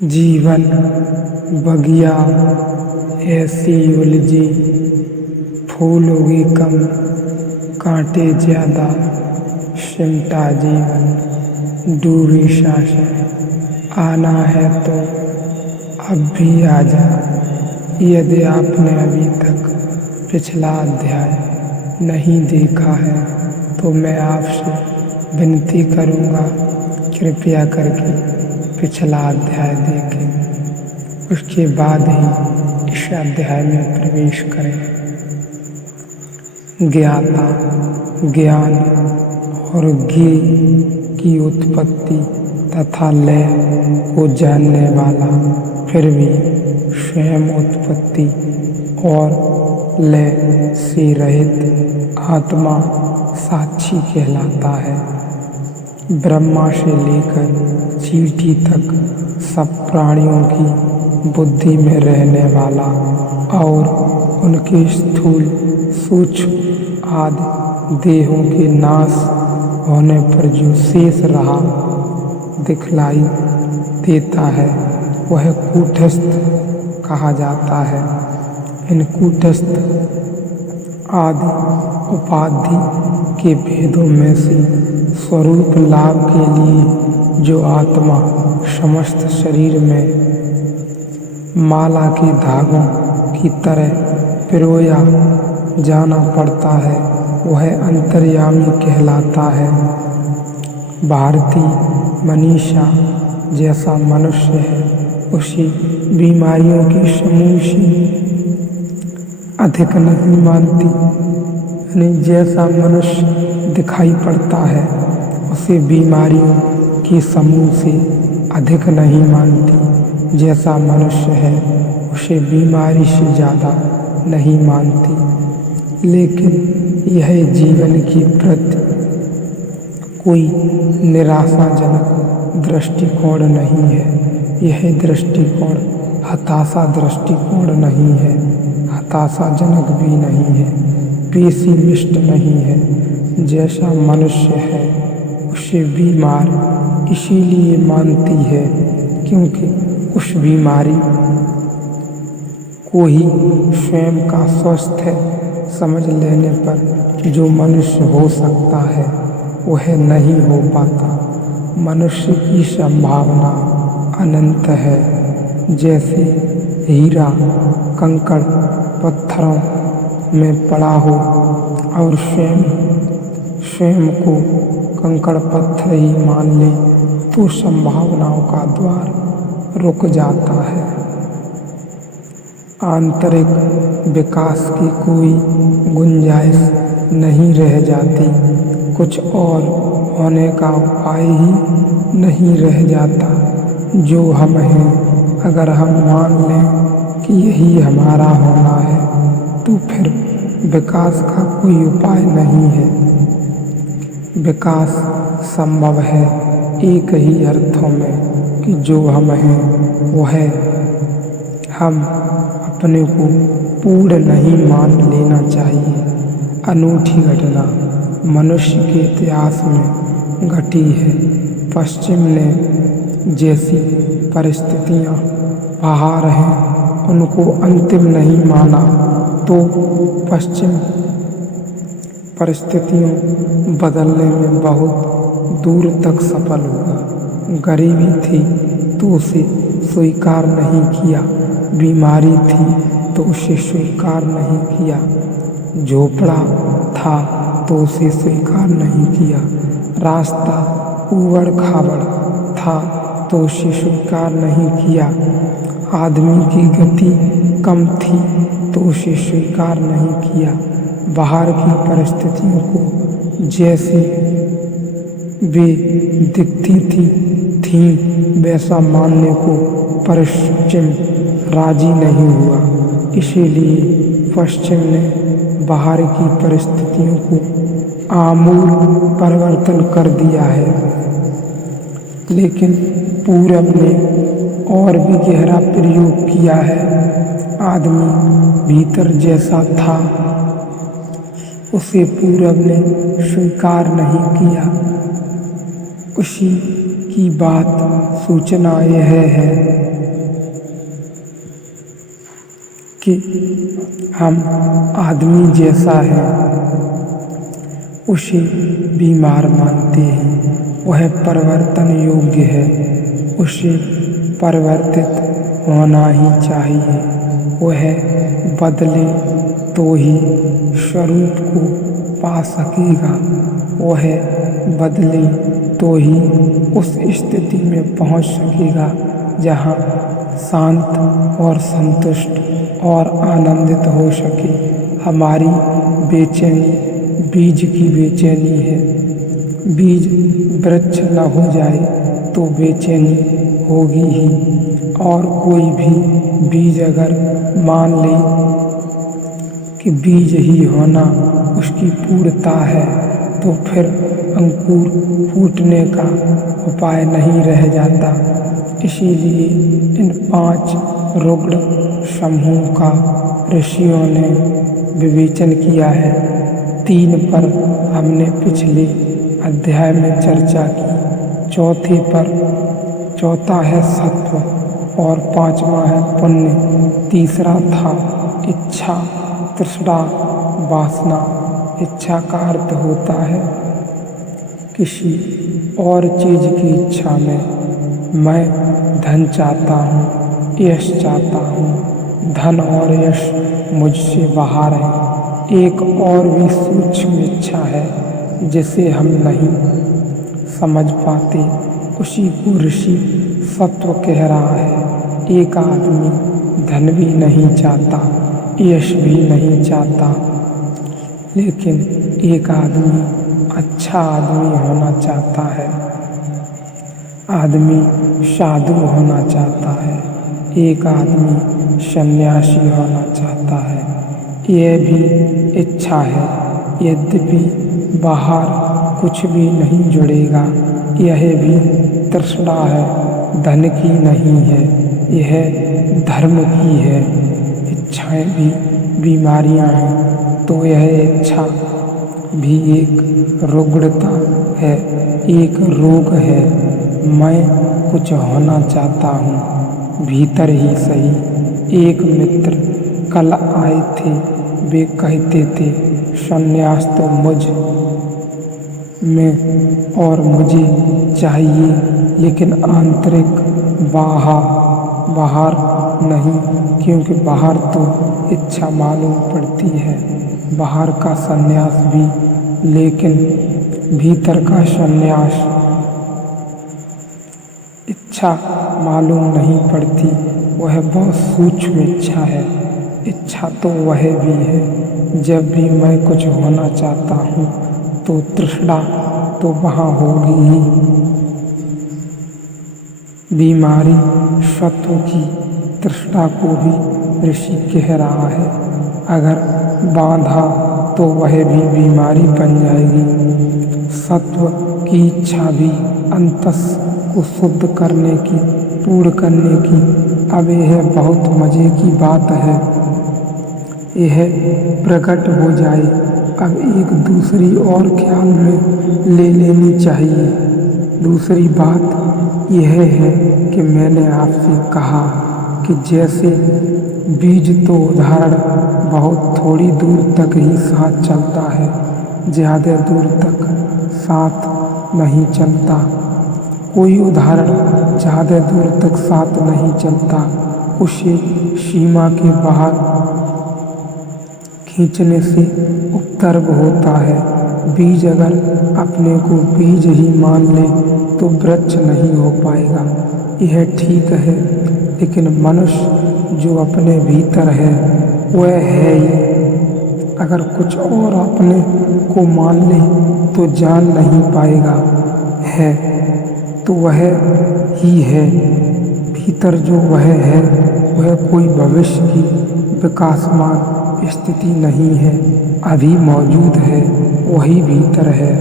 जीवन बगिया ऐसी उलझी, फूल उगे कम कांटे ज्यादा, सिमटा जीवन डूबी सांसें। आना है तो अब भी आजा, यदि आपने अभी तक पिछला अध्याय नहीं देखा है तो मैं आपसे विनती करूँगा, कृपया करके पिछला अध्याय देखें, उसके बाद ही इस अध्याय में प्रवेश करें। ज्ञाता, ज्ञान और ज्ञेय की उत्पत्ति तथा लय को जानने वाला, फिर भी स्वयं उत्पत्ति और लय से रहित आत्मा साक्षी कहलाता है। ब्रह्मा से लेकर चींटी तक सब प्राणियों की बुद्धि में रहने वाला और उनके स्थूल सूक्ष्म आदि देहों के नाश होने पर जो शेष रहा दिखलाई देता है वह कूटस्थ कहा जाता है। इन कूटस्थ आदि उपाधि के भेदों में से स्वरूप लाभ के लिए जो आत्मा समस्त शरीर में माला के धागों की तरह पिरोया जाना पड़ता है वह अंतर्यामी कहलाता है। भारतीय मनीषा जैसा मनुष्य है उसी बीमारियों के समूह से अधिक नहीं मानती, जैसा मनुष्य दिखाई पड़ता है उसे बीमारियों के समूह से अधिक नहीं मानती, जैसा मनुष्य है उसे बीमारी से ज़्यादा नहीं मानती। लेकिन यह जीवन की प्रति कोई निराशाजनक दृष्टिकोण नहीं है। यह दृष्टिकोण हताशा दृष्टिकोण नहीं है, हताशाजनक भी नहीं है, पेसिमिस्ट नहीं है। जैसा मनुष्य है उसे बीमार इसीलिए मानती है क्योंकि उस बीमारी को ही स्वयं का स्वस्थ समझ लेने पर जो मनुष्य हो सकता है वह नहीं हो पाता। मनुष्य की संभावना अनंत है, जैसे हीरा कंकड़ पत्थरों में पड़ा हो और स्वयं को कंकड़ पत्थर ही मान ले तो संभावनाओं का द्वार रुक जाता है। आंतरिक विकास की कोई गुंजाइश नहीं रह जाती, कुछ और होने का उपाय ही नहीं रह जाता। जो हम हैं अगर हम मान लें कि यही हमारा होना है तो फिर विकास का कोई उपाय नहीं है। विकास संभव है एक ही अर्थों में कि जो हम हैं वह हम अपने को पूर्ण नहीं मान लेना चाहिए। अनूठी घटना मनुष्य के इतिहास में घटी है। पश्चिम ने जैसी परिस्थितियां बाहर हैं उनको अंतिम नहीं माना तो पश्चिम परिस्थितियों बदलने में बहुत दूर तक सफल हुआ। गरीबी थी तो उसे स्वीकार नहीं किया, बीमारी थी तो उसे स्वीकार नहीं किया, झोपड़ा था तो उसे स्वीकार नहीं किया, रास्ता ऊबड़ खाबड़ था तो उसे स्वीकार नहीं किया, आदमी की गति कम थी तो उसे स्वीकार नहीं किया। बाहर की परिस्थितियों को जैसी वे दिखती थी वैसा मानने को पश्चिम राजी नहीं हुआ। इसीलिए पश्चिम ने बाहर की परिस्थितियों को आमूल परिवर्तन कर दिया है। लेकिन पूरब ने और भी गहरा प्रयोग किया है। आदमी भीतर जैसा था उसे पूरब ने स्वीकार नहीं किया। उसी की बात सूचना यह है कि हम आदमी जैसा है उसे बीमार मानते हैं, वह परिवर्तन योग्य है, उसे परिवर्तित होना ही चाहिए। वह बदले तो ही स्वरूप को पा सकेगा, वह बदले तो ही उस स्थिति में पहुंच सकेगा जहां शांत और संतुष्ट और आनंदित हो सके। हमारी बेचैनी बीज की बेचैनी है। बीज वृक्ष न हो जाए तो बेचैनी होगी ही, और कोई भी बीज अगर मान ले कि बीज ही होना उसकी पूर्णता है तो फिर अंकुर फूटने का उपाय नहीं रह जाता। इसीलिए इन 5 रुग्ण समूह का ऋषियों ने विवेचन किया है। 3 पर हमने पिछले अध्याय में चर्चा की। चौथा है सत्व और 5वां है पुण्य। तीसरा था इच्छा, तृष्णा, वासना। इच्छा का अर्थ होता है किसी और चीज की इच्छा में। मैं धन चाहता हूँ, यश चाहता हूँ। धन और यश मुझसे बाहर है। एक और भी सूक्ष्म इच्छा है जिसे हम नहीं समझ पाते, उसी को ऋषि सत्व कह रहा है। एक आदमी धन भी नहीं चाहता, यश भी नहीं चाहता, लेकिन एक आदमी अच्छा आदमी होना चाहता है। आदमी साधु होना चाहता है, एक आदमी सन्यासी होना चाहता है। यह भी इच्छा है, यद्यपि बाहर कुछ भी नहीं जुड़ेगा। यह भी तृष्णा है, धन की नहीं है, यह धर्म की है। इच्छाएं भी बीमारियां हैं, तो यह इच्छा भी एक रुग्णता है, एक रोग है। मैं कुछ होना चाहता हूँ, भीतर ही सही। एक मित्र कल आए थे, वे कहते थे संन्यास तो मुझ में और मुझे चाहिए, लेकिन आंतरिक बाहर नहीं, क्योंकि बाहर तो इच्छा मालूम पड़ती है, बाहर का संन्यास भी, लेकिन भीतर का संन्यास इच्छा मालूम नहीं पड़ती। वह बहुत सूक्ष्म इच्छा है। इच्छा तो वह भी है। जब भी मैं कुछ होना चाहता हूँ तो तृष्णा तो वहाँ होगी ही। बीमारी सत्व की तृष्णा को भी ऋषि कह रहा है। अगर बांधा तो वह भी बीमारी बन जाएगी। सत्व की इच्छा भी अंतस को शुद्ध करने की, पूर्ण करने की। अब यह बहुत मजे की बात है, यह प्रकट हो जाए। अब एक दूसरी और ख्याल में ले लेनी चाहिए। दूसरी बात यह है कि मैंने आपसे कहा कि जैसे बीज तो उदाहरण बहुत थोड़ी दूर तक ही साथ चलता है, ज़्यादा दूर तक साथ नहीं चलता। कोई उदाहरण ज़्यादा दूर तक साथ नहीं चलता, उसे सीमा के बाहर खींचने से उपद्रव होता है। बीज अगर अपने को बीज ही मान ले तो वृक्ष नहीं हो पाएगा, यह ठीक है। लेकिन मनुष्य जो अपने भीतर है वह है ही। अगर कुछ और अपने को मान ले तो जान नहीं पाएगा, है तो वह ही है। भीतर जो वह है वह कोई भविष्य की विकासमान स्थिति नहीं है, अभी मौजूद है, वही भीतर है।